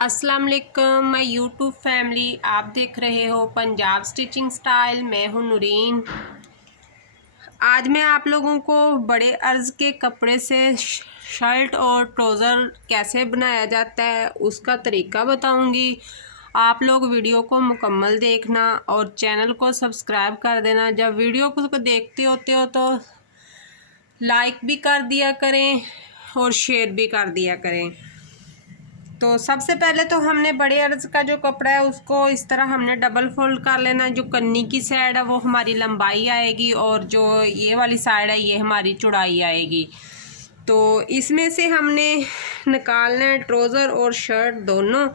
अस्सलाम वालेकुम my YouTube family. आप देख रहे हो पंजाब स्टिचिंग स्टाइल। मैं हूं नूरीन। आज मैं आप लोगों को बड़े अर्ज के कपड़े से शर्ट और ट्राउज़र कैसे बनाया जाता है उसका तरीका बताऊंगी। आप लोग वीडियो को मुकम्मल देखना और चैनल को सब्सक्राइब कर देना। जब वीडियो को देखते होते हो तो लाइक भी कर दिया करें और शेयर भी कर दिया करें। तो सबसे पहले तो हमने बड़े अर्ज का जो कपड़ा है उसको इस तरह हमने डबल फोल्ड कर लेना। जो कन्नी की साइड है वो हमारी लंबाई आएगी और जो ये वाली साइड है ये हमारी चौड़ाई आएगी। तो इसमें से हमने निकालना है ट्राउज़र और शर्ट दोनों।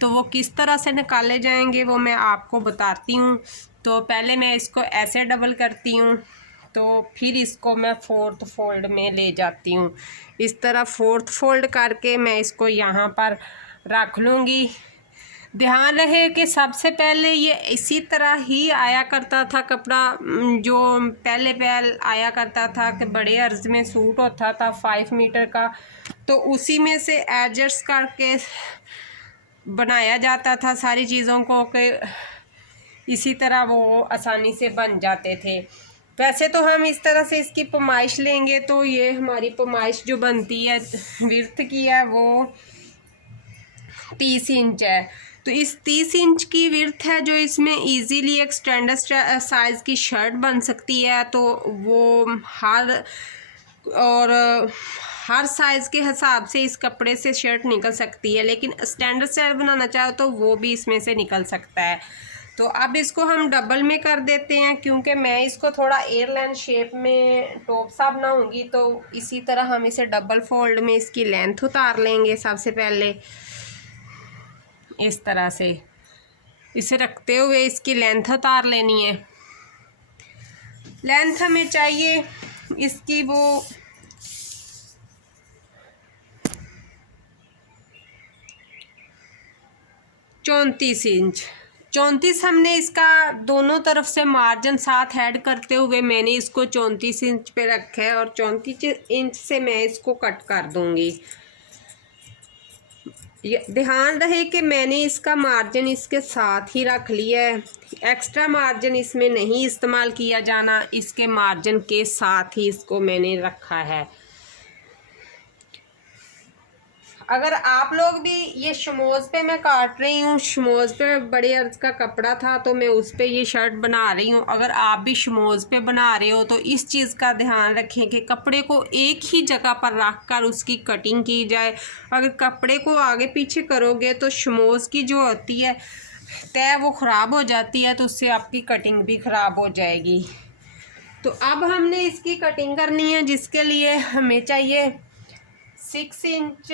तो वो किस तरह से निकाले जाएंगे वो मैं आपको बताती हूँ। तो पहले मैं इसको ऐसे डबल करती हूँ, तो फिर इसको मैं फोर्थ फोल्ड में ले जाती हूँ। इस तरह फोर्थ फोल्ड करके मैं इसको यहाँ पर रख लूँगी। ध्यान रहे कि सबसे पहले ये इसी तरह ही आया करता था कपड़ा। जो पहले आया करता था कि बड़े अर्ज में सूट होता था 5 मीटर का, तो उसी में से एडजस्ट करके बनाया जाता था सारी चीज़ों को कि इसी तरह वो आसानी से बन जाते थे। वैसे तो हम इस तरह से इसकी पैमाइश लेंगे तो ये हमारी पैमाइश जो बनती है विर्थ की है वो 30 इंच है। तो इस 30 इंच की विर्थ है जो इसमें इजीली एक स्टैंडर्ड साइज़ की शर्ट बन सकती है। तो वो हर साइज़ के हिसाब से इस कपड़े से शर्ट निकल सकती है, लेकिन स्टैंडर्ड साइज बनाना चाहो तो वो भी इसमें से निकल सकता है। तो अब इसको हम डबल में कर देते हैं क्योंकि मैं इसको थोड़ा एयरलाइन शेप में टॉप सा बनाऊंगी। तो इसी तरह हम इसे डबल फोल्ड में इसकी लेंथ उतार लेंगे। सबसे पहले इस तरह से इसे रखते हुए इसकी लेंथ उतार लेनी है। लेंथ हमें चाहिए इसकी वो 34 इंच। 34 हमने इसका दोनों तरफ से मार्जिन साथ ऐड करते हुए मैंने इसको 34 इंच पे रखा है और 34 इंच से मैं इसको कट कर दूंगी। ध्यान रहे कि मैंने इसका मार्जिन इसके साथ ही रख लिया है। एक्स्ट्रा मार्जिन इसमें नहीं इस्तेमाल किया जाना, इसके मार्जिन के साथ ही इसको मैंने रखा है। अगर आप लोग भी ये शमोज पे मैं काट रही हूँ, शमोज पे बड़े अर्ज का कपड़ा था तो मैं उस पे ये शर्ट बना रही हूँ। अगर आप भी शमोज पे बना रहे हो तो इस चीज़ का ध्यान रखें कि कपड़े को एक ही जगह पर रख कर उसकी कटिंग की जाए। अगर कपड़े को आगे पीछे करोगे तो शमोज की जो होती है तय वो ख़राब हो जाती है, तो उससे आपकी कटिंग भी ख़राब हो जाएगी। तो अब हमने इसकी कटिंग करनी है, जिसके लिए हमें चाहिए 6 इंच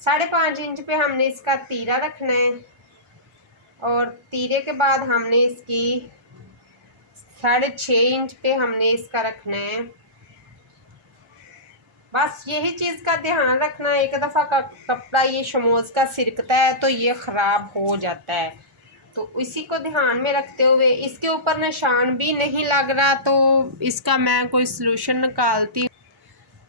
5.5 इंच पे हमने इसका तीरा रखना है और तीरे के बाद हमने इसकी 6.5 इंच पे हमने इसका रखना है। बस यही चीज़ का ध्यान रखना। एक दफ़ा का कपड़ा ये शमोज का सिरकता है तो ये ख़राब हो जाता है, तो इसी को ध्यान में रखते हुए इसके ऊपर निशान भी नहीं लग रहा तो इसका मैं कोई सलूशन निकालती।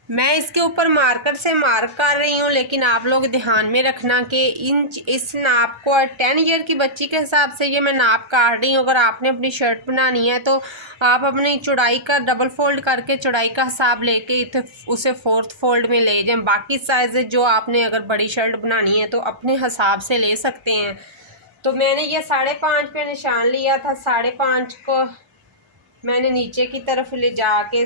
मैं इसके ऊपर मार्कर से मार्क कर रही हूँ, लेकिन आप लोग ध्यान में रखना कि इंच इस नाप को 10 ईयर की बच्ची के हिसाब से ये मैं नाप काट रही हूँ। अगर आपने अपनी शर्ट बनानी है तो आप अपनी चौड़ाई का डबल फोल्ड करके चौड़ाई का हिसाब लेके इधर उसे फोर्थ फोल्ड में ले जाएं। बाकी साइज़ जो आपने अगर बड़ी शर्ट बनानी है तो अपने हिसाब से ले सकते हैं। तो मैंने ये 5.5 पे निशान लिया था। 5.5 को मैंने नीचे की तरफ ले जाके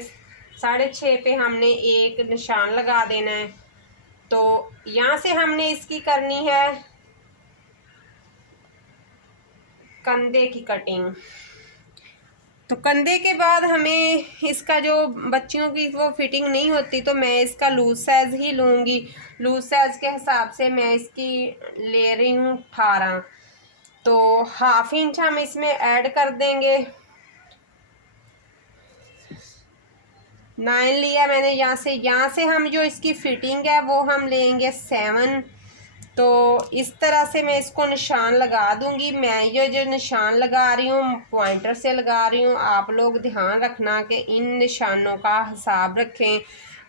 6.5 पे हमने एक निशान लगा देना है। तो यहाँ से हमने इसकी करनी है कंधे की कटिंग। तो कंधे के बाद हमें इसका जो बच्चियों की वो फिटिंग नहीं होती तो मैं इसका लूज साइज ही लूँगी। लूज साइज के हिसाब से मैं इसकी ले रही हूँ 18। तो 1/2 इंच हम इसमें ऐड कर देंगे। 9 लिया मैंने। यहाँ से हम जो इसकी फिटिंग है वो हम लेंगे 7। तो इस तरह से मैं इसको निशान लगा दूंगी। मैं ये जो निशान लगा रही हूँ पॉइंटर से लगा रही हूँ। आप लोग ध्यान रखना कि इन निशानों का हिसाब रखें।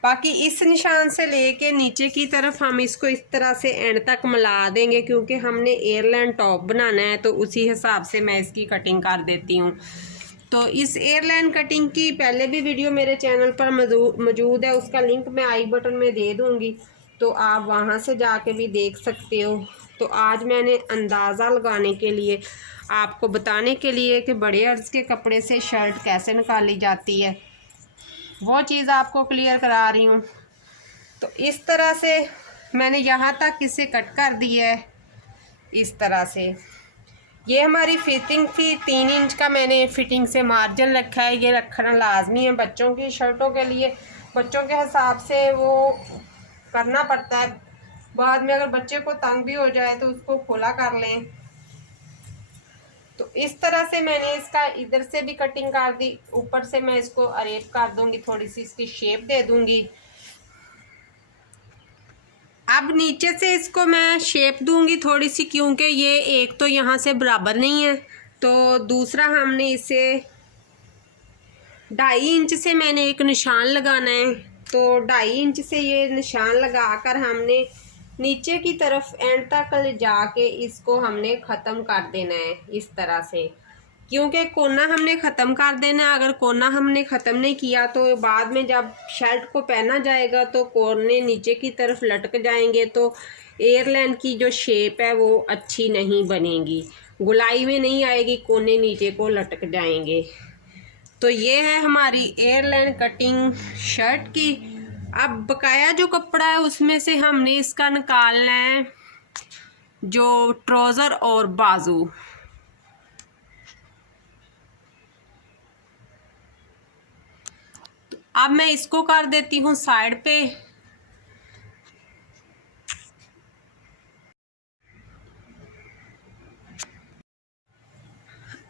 बाकी इस निशान से लेके नीचे की तरफ हम इसको इस तरह से एंड तक मिला देंगे, क्योंकि हमने एयरलाइन टॉप बनाना है, तो उसी हिसाब से मैं इसकी कटिंग कर देती हूँ। तो इस एयरलाइन कटिंग की पहले भी वीडियो मेरे चैनल पर मौजूद है, उसका लिंक मैं आई बटन में दे दूँगी, तो आप वहाँ से जाके भी देख सकते हो। तो आज मैंने अंदाज़ा लगाने के लिए, आपको बताने के लिए कि बड़े अर्ज़ के कपड़े से शर्ट कैसे निकाली जाती है, वो चीज़ आपको क्लियर करा रही हूँ। तो इस तरह से मैंने यहाँ तक इसे कट कर दिया है। इस तरह से ये हमारी फिटिंग थी, 3 इंच का मैंने फिटिंग से मार्जिन रखा है। ये रखना लाजमी है बच्चों की शर्टों के लिए, बच्चों के हिसाब से वो करना पड़ता है। बाद में अगर बच्चे को तंग भी हो जाए तो उसको खुला कर लें। तो इस तरह से मैंने इसका इधर से भी कटिंग कर दी, ऊपर से मैं इसको अरेप कर दूंगी, थोड़ी सी इसकी शेप दे दूंगी। अब नीचे से इसको मैं शेप दूंगी थोड़ी सी, क्योंकि ये एक तो यहाँ से बराबर नहीं है, तो दूसरा हमने इसे 2.5 इंच से मैंने एक निशान लगाना है। तो 2.5 इंच से ये निशान लगाकर हमने नीचे की तरफ एंड तक ले जाके इसको हमने ख़त्म कर देना है इस तरह से, क्योंकि कोना हमने ख़त्म कर देना है। अगर कोना हमने ख़त्म नहीं किया तो बाद में जब शर्ट को पहना जाएगा तो कोने नीचे की तरफ लटक जाएंगे, तो एयरलाइन की जो शेप है वो अच्छी नहीं बनेगी, गुलाई में नहीं आएगी, कोने नीचे को लटक जाएंगे। तो ये है हमारी एयरलाइन कटिंग शर्ट की। अब बकाया जो कपड़ा है उसमें से हमने इसका निकालना है जो ट्राउज़र और बाजू। अब मैं इसको कर देती हूँ साइड पे।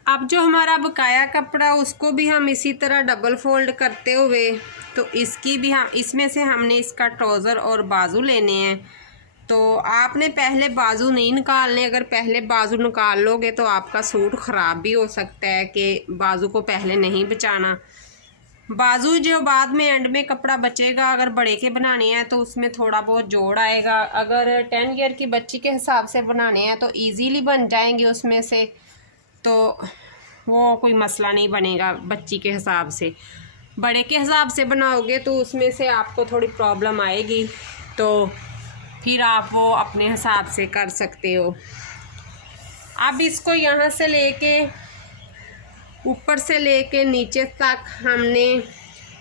अब जो हमारा बकाया कपड़ा उसको भी हम इसी तरह डबल फोल्ड करते हुए, तो इसकी भी हम इसमें से हमने इसका ट्राउज़र और बाजू लेने हैं। तो आपने पहले बाजू नहीं निकालने, अगर पहले बाजू निकाल लोगे तो आपका सूट ख़राब भी हो सकता है, कि बाजू को पहले नहीं बचाना। बाजू जो बाद में एंड में कपड़ा बचेगा, अगर बड़े के बनाने हैं तो उसमें थोड़ा बहुत जोड़ आएगा। अगर 10 ईयर की बच्ची के हिसाब से बनाने हैं तो ईज़िली बन जाएंगे उसमें से, तो वो कोई मसला नहीं बनेगा बच्ची के हिसाब से। बड़े के हिसाब से बनाओगे तो उसमें से आपको थोड़ी प्रॉब्लम आएगी, तो फिर आप वो अपने हिसाब से कर सकते हो। अब इसको यहाँ से लेके ऊपर से लेके नीचे तक हमने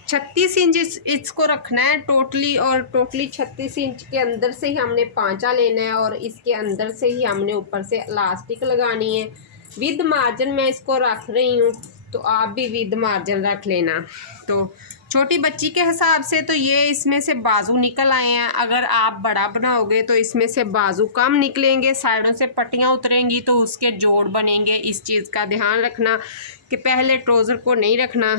36 इंच इसको रखना है टोटली, और टोटली 36 इंच के अंदर से ही हमने पांचा लेना है, और इसके अंदर से ही हमने ऊपर से इलास्टिक लगानी है। विद मार्जिन मैं इसको रख रही हूँ, तो आप भी विद मार्जिन रख लेना। तो छोटी बच्ची के हिसाब से तो ये इसमें से बाजू निकल आए हैं। अगर आप बड़ा बनाओगे तो इसमें से बाजू कम निकलेंगे, साइडों से पट्टियाँ उतरेंगी तो उसके जोड़ बनेंगे। इस चीज़ का ध्यान रखना कि पहले ट्राउज़र को नहीं रखना,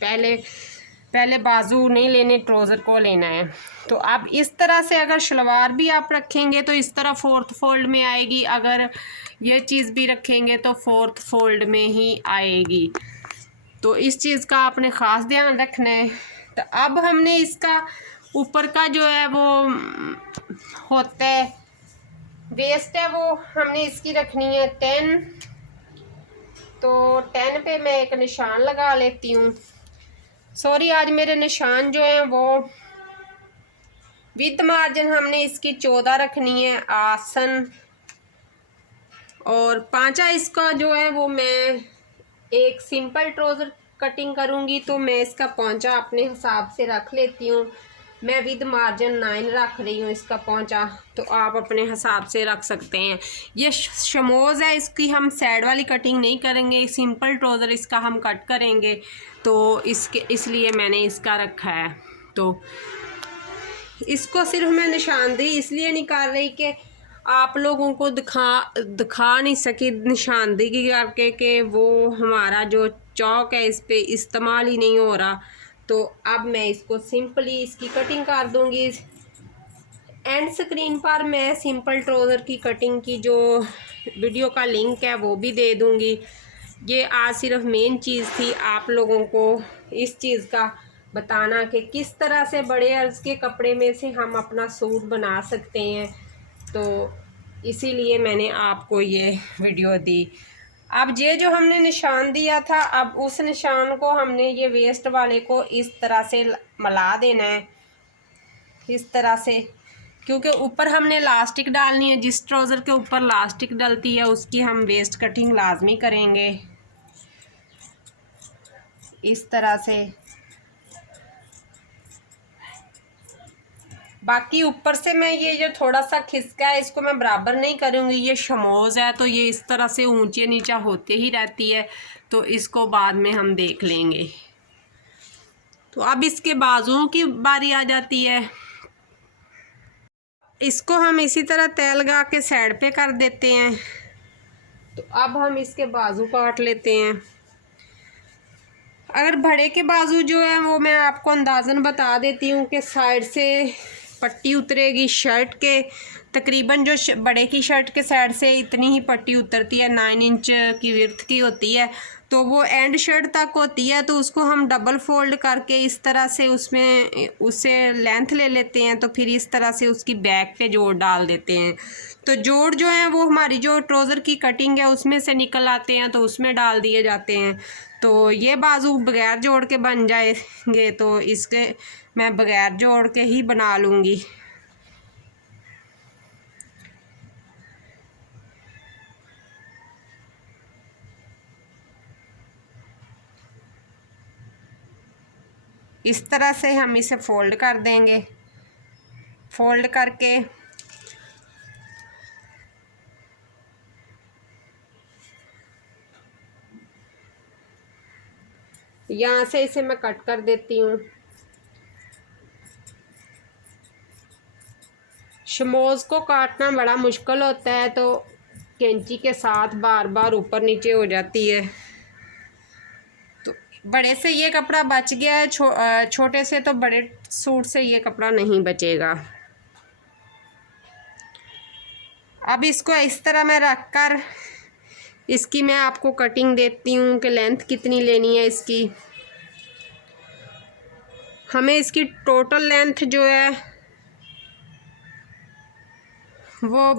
पहले बाजू नहीं लेने, ट्राउज़र को लेना है। तो अब इस तरह से अगर शलवार भी आप रखेंगे तो इस तरह 4th फोल्ड में आएगी, अगर ये चीज़ भी रखेंगे तो 4th फोल्ड में ही आएगी। तो इस चीज़ का आपने ख़ास ध्यान रखना है। तो अब हमने इसका ऊपर का जो है वो होता है वेस्ट है, वो हमने इसकी रखनी है 10। तो 10 पे मैं एक निशान लगा लेती हूँ। सॉरी, आज मेरे निशान जो हैं वो विद मार्जिन हमने इसकी 14 रखनी है आसन, और पांचा इसका जो है वो मैं एक सिंपल ट्राउज़र कटिंग करूँगी, तो मैं इसका पहुँचा अपने हिसाब से रख लेती हूँ। मैं विद मार्जिन 9 रख रही हूँ इसका पहुँचा, तो आप अपने हिसाब से रख सकते हैं। ये शमोज़ है, इसकी हम साइड वाली कटिंग नहीं करेंगे, सिंपल ट्राउज़र इसका हम कट करेंगे, तो इसलिए मैंने इसका रखा है। तो इसको सिर्फ मैं निशानदेही इसलिए नहीं कर रही कि आप लोगों को दिखा नहीं सकी निशानदेही करके कि वो हमारा जो चौक है इस पे इस्तेमाल ही नहीं हो रहा। तो अब मैं इसको सिंपली इसकी कटिंग कर दूंगी। एंड स्क्रीन पर मैं सिंपल ट्राउज़र की कटिंग की जो वीडियो का लिंक है वो भी दे दूंगी। ये आज सिर्फ मेन चीज़ थी आप लोगों को इस चीज़ का बताना कि किस तरह से बड़े अर्ज़ के कपड़े में से हम अपना सूट बना सकते हैं। तो इसीलिए मैंने आपको ये वीडियो दी। अब ये जो हमने निशान दिया था, अब उस निशान को हमने ये वेस्ट वाले को इस तरह से मिला देना है, इस तरह से, क्योंकि ऊपर हमने लास्टिक डालनी है। जिस ट्राउज़र के ऊपर लास्टिक डलती है उसकी हम वेस्ट कटिंग लाजमी करेंगे इस तरह से। बाकी ऊपर से मैं ये जो थोड़ा सा खिसका है इसको मैं बराबर नहीं करूँगी। ये शमोज़ है तो ये इस तरह से ऊंचे नीचा होते ही रहती है, तो इसको बाद में हम देख लेंगे। तो अब इसके बाजुओं की बारी आ जाती है। इसको हम इसी तरह तय लगा के साइड पे कर देते हैं। तो अब हम इसके बाजू काट लेते हैं। अगर बड़े के बाजू जो है वो मैं आपको अंदाज़न बता देती हूँ कि साइड से पट्टी उतरेगी शर्ट के, तकरीबन जो बड़े की शर्ट के साइड से इतनी ही पट्टी उतरती है, 9 इंच की विड्थ की होती है, तो वो एंड शर्ट तक होती है। तो उसको हम डबल फोल्ड करके इस तरह से उसमें उससे लेंथ ले लेते हैं, तो फिर इस तरह से उसकी बैक पे जोड़ डाल देते हैं। तो जोड़ जो है वो हमारी जो ट्राउज़र की कटिंग है उसमें से निकल आते हैं, तो उसमें डाल दिए जाते हैं। तो ये बाजू बगैर जोड़ के बन जाएंगे, तो इसके मैं बगैर जोड़ के ही बना लूँगी। इस तरह से हम इसे फोल्ड कर देंगे। फोल्ड करके यहाँ से इसे मैं कट कर देती हूँ। शमोज़ को काटना बड़ा मुश्किल होता है, तो कैंची के साथ बार बार ऊपर नीचे हो जाती है। तो बड़े से ये कपड़ा बच गया है, छोटे से तो बड़े सूट से ये कपड़ा नहीं बचेगा। अब इसको इस तरह मैं रख कर इसकी मैं आपको कटिंग देती हूँ कि लेंथ कितनी लेनी है इसकी। हमें इसकी टोटल लेंथ जो है वो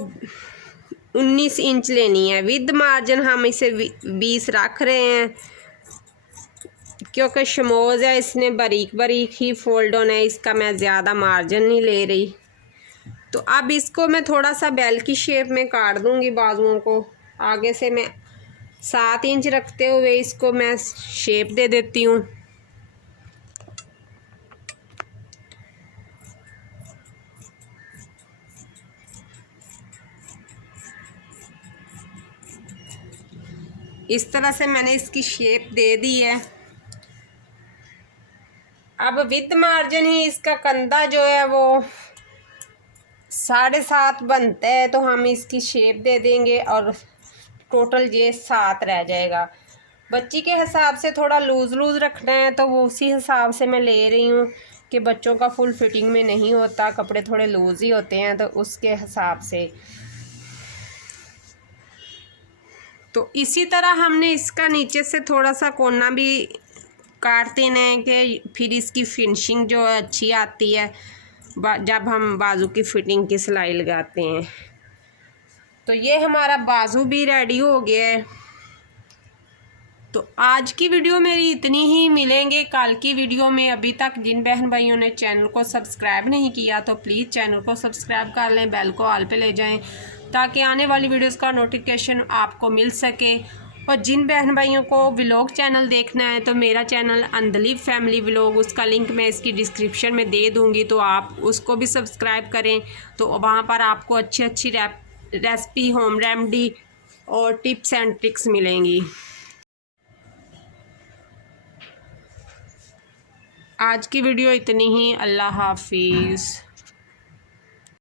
19 इंच लेनी है। विद मार्जिन हम इसे 20 रख रहे हैं, क्योंकि शमोज़ है इसने बारीक बारीक ही फोल्ड होना है, इसका मैं ज़्यादा मार्जिन नहीं ले रही। तो अब इसको मैं थोड़ा सा बेल की शेप में काट दूँगी बाजुओं को। आगे से मैं 7 इंच रखते हुए इसको मैं शेप दे देती हूँ। इस तरह से मैंने इसकी शेप दे दी है। अब विद मार्जिन ही इसका कंधा जो है वो 7.5 बनता है, तो हम इसकी शेप दे देंगे और टोटल ये 7 रह जाएगा। बच्ची के हिसाब से थोड़ा लूज़ लूज़ रखना है, तो वो उसी हिसाब से मैं ले रही हूँ कि बच्चों का फुल फिटिंग में नहीं होता, कपड़े थोड़े लूज़ ही होते हैं, तो उसके हिसाब से। तो इसी तरह हमने इसका नीचे से थोड़ा सा कोना भी काट देना है कि फिर इसकी फिनिशिंग जो है अच्छी आती है जब हम बाजू की फिटिंग की सिलाई लगाते हैं। तो ये हमारा बाजू भी रेडी हो गया है। तो आज की वीडियो मेरी इतनी ही, मिलेंगे कल की वीडियो में। अभी तक जिन बहन भाइयों ने चैनल को सब्सक्राइब नहीं किया तो प्लीज़ चैनल को सब्सक्राइब कर लें, बेल को ऑल पे ले जाएं, ताकि आने वाली वीडियोस का नोटिफिकेशन आपको मिल सके। और जिन बहन भाइयों को व्लॉग चैनल देखना है तो मेरा चैनल अंधलीब फैमिली व्लॉग, उसका लिंक मैं इसकी डिस्क्रिप्शन में दे दूँगी, तो आप उसको भी सब्सक्राइब करें। तो वहाँ पर आपको अच्छी अच्छी रेसिपी, होम रेमेडी और टिप्स एंड ट्रिक्स मिलेंगी। आज की वीडियो इतनी ही। अल्लाह हाफिज़।